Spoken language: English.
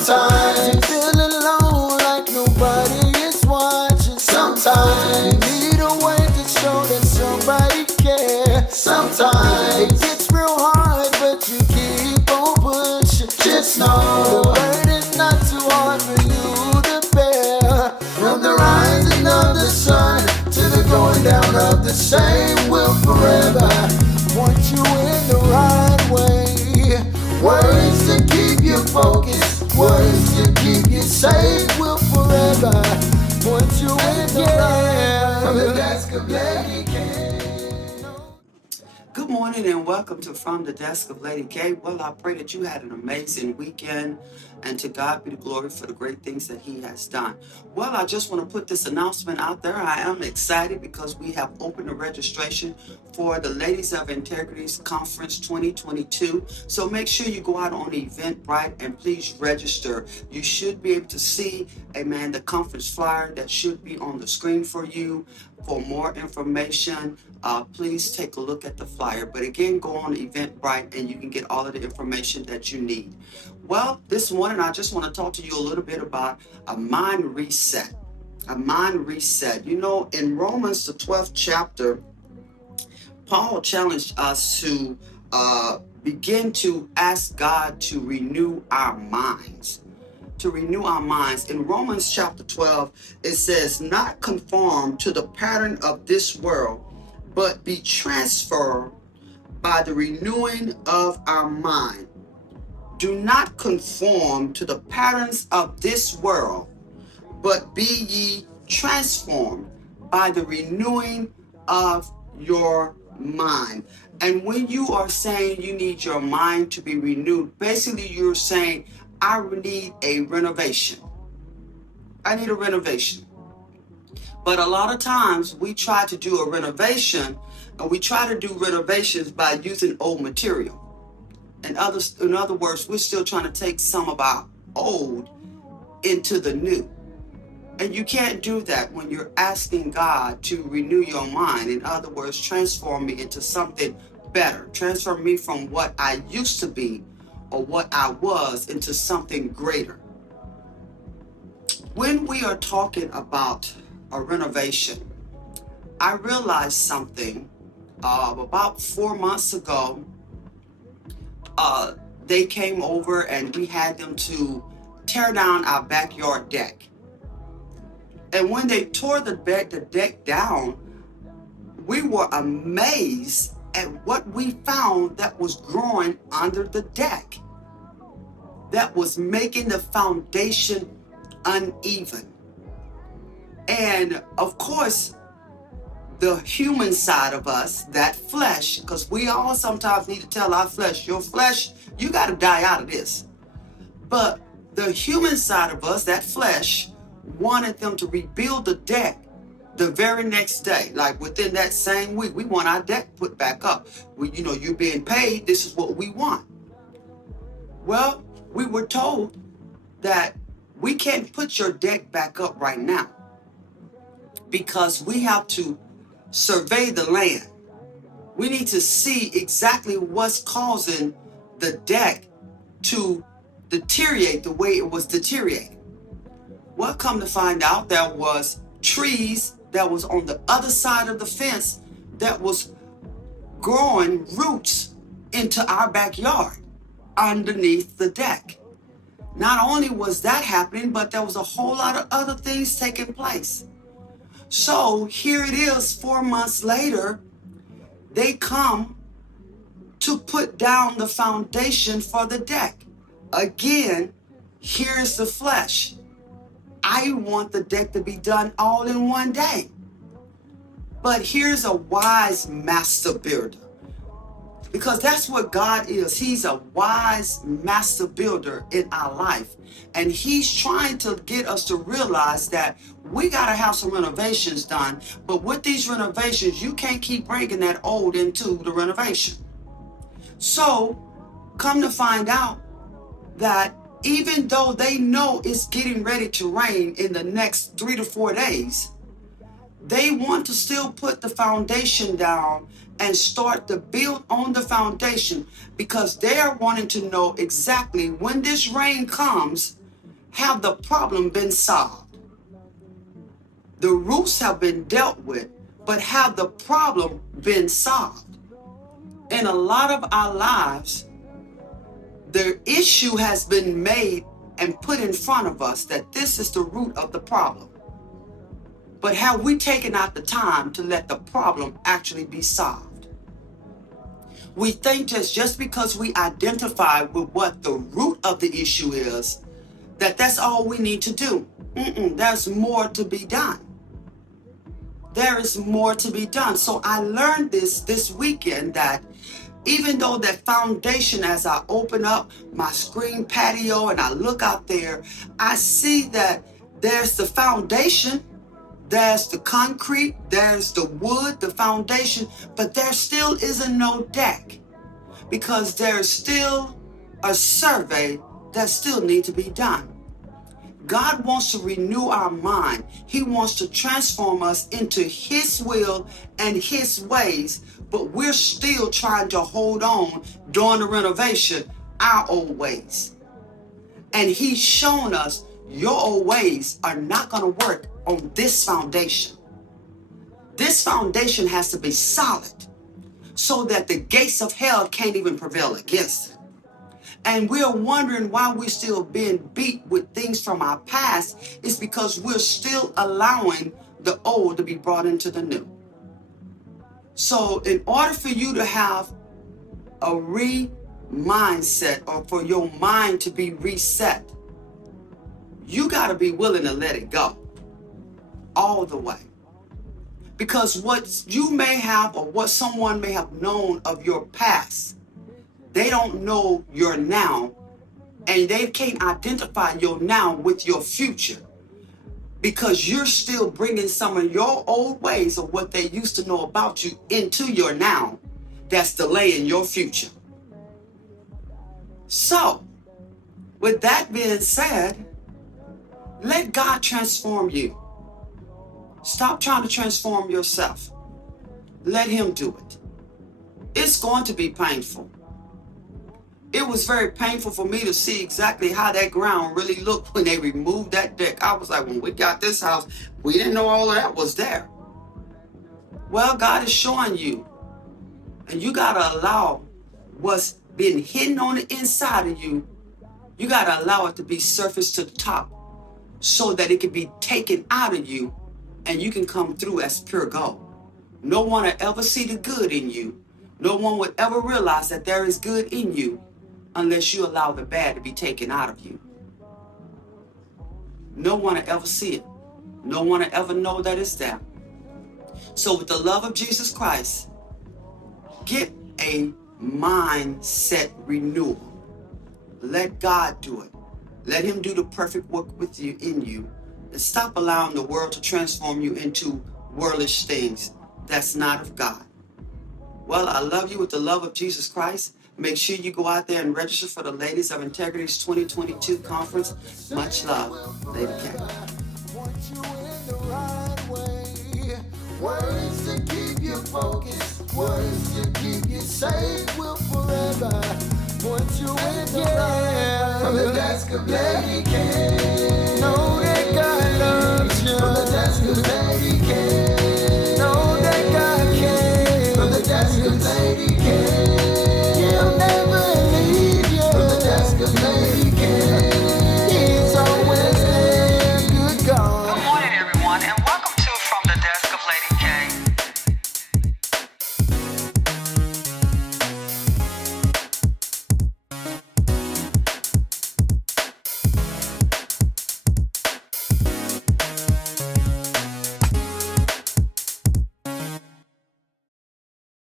Sometimes you feel alone like nobody is watching. Sometimes you need a way to show that somebody cares. Sometimes it gets real hard, but you keep on pushing. Just know the burden's not too hard for you to bear. From the rising of the sun to the going down of the same will forever point you in the right way. Words to keep you focused, words to keep you safe will forever point you in the right way. From the desk of Lady K. Good morning and welcome to From the Desk of Lady K. Well, I pray that you had an amazing weekend, and to God be the glory for the great things that He has done. Well, I just want to put this announcement out there. I am excited because we have opened the registration for the Ladies of Integrity's Conference 2022. So make sure you go out on Eventbrite and please register. You should be able to see, the conference flyer that should be on the screen for you. For more information, please take a look at the flyer. But again, go on Eventbrite and you can get all of the information that you need. Well, this morning I just want to talk to you a little bit about a mind reset. A mind reset. You know, in Romans, the 12th chapter, Paul challenged us to begin to ask God to renew our minds. To renew our minds. In Romans chapter 12, it says, not conform to the pattern of this world, but be transferred by the renewing of our mind. Do not conform to the patterns of this world, but be ye transformed by the renewing of your mind. And when you are saying you need your mind to be renewed, basically you're saying, I need a renovation. I need a renovation. But a lot of times we try to do a renovation, and we try to do renovations by using old material. In other words, we're still trying to take some of our old into the new. And you can't do that when you're asking God to renew your mind. In other words, transform me into something better. Transform me from what I used to be or what I was into something greater. When we are talking about a renovation, I realized something about 4 months ago. They came over and we had them to tear down our backyard deck. And when they tore the deck down, we were amazed at what we found that was growing under the deck, that was making the foundation uneven. And of course, the human side of us, that flesh, because we all sometimes need to tell our flesh, your flesh, you got to die out of this. But the human side of us, that flesh, wanted them to rebuild the deck the very next day. Like within that same week, we want our deck put back up. You're being paid. This is what we want. Well, we were told that we can't put your deck back up right now because we have to survey the land. We need to see exactly what's causing the deck to deteriorate the way it was deteriorating. Well, come to find out, there was trees that was on the other side of the fence that was growing roots into our backyard underneath the deck. Not only was that happening, but there was a whole lot of other things taking place. So here it is, 4 months later, they come to put down the foundation for the deck. Again, here's the flesh. I want the deck to be done all in one day. But here's a wise master builder. Because that's what God is. He's a wise master builder in our life. And He's trying to get us to realize that we got to have some renovations done. But with these renovations, you can't keep bringing that old into the renovation. So come to find out that even though they know it's getting ready to rain in the next 3 to 4 days, they want to still put the foundation down and start to build on the foundation because they're wanting to know exactly when this rain comes, have the problem been solved? The roots have been dealt with, but have the problem been solved? In a lot of our lives, the issue has been made and put in front of us that this is the root of the problem. But have we taken out the time to let the problem actually be solved? We think that just because we identify with what the root of the issue is, that that's all we need to do. There's more to be done. There is more to be done. So I learned this weekend that even though that foundation, as I open up my screen patio and I look out there, I see that there's the foundation, there's the concrete, there's the wood, the foundation, but there still isn't no deck because there's still a survey that still needs to be done. God wants to renew our mind. He wants to transform us into His will and His ways, but we're still trying to hold on during the renovation, our old ways. And He's shown us your old ways are not going to work on this foundation. This foundation has to be solid so that the gates of hell can't even prevail against it. And we're wondering why we're still being beat with things from our past. It's because we're still allowing the old to be brought into the new. So in order for you to have a mindset, or for your mind to be reset, you got to be willing to let it go all the way. Because what you may have, or what someone may have known of your past, they don't know your now, and they can't identify your now with your future, because you're still bringing some of your old ways of what they used to know about you into your now. That's delaying your future. So, with that being said, let God transform you. Stop trying to transform yourself. Let Him do it. It's going to be painful. It was very painful for me to see exactly how that ground really looked when they removed that deck. I was like, when we got this house, we didn't know all of that was there. Well, God is showing you, and you got to allow what's been hidden on the inside of you, you got to allow it to be surfaced to the top so that it can be taken out of you and you can come through as pure gold. No one will ever see the good in you. No one would ever realize that there is good in you unless you allow the bad to be taken out of you. No one will ever see it. No one will ever know that it's there. So with the love of Jesus Christ, get a mindset renewal. Let God do it. Let Him do the perfect work with you, in you. And stop allowing the world to transform you into worldlish things that's not of God. Well, I love you with the love of Jesus Christ. Make sure you go out there and register for the Ladies of Integrity's 2022 conference. Much love, Lady Cat. Want you in the right way. Words to keep you focused. Words to keep you safe will forever. Want you in the right way. From the desk of Lady Cat.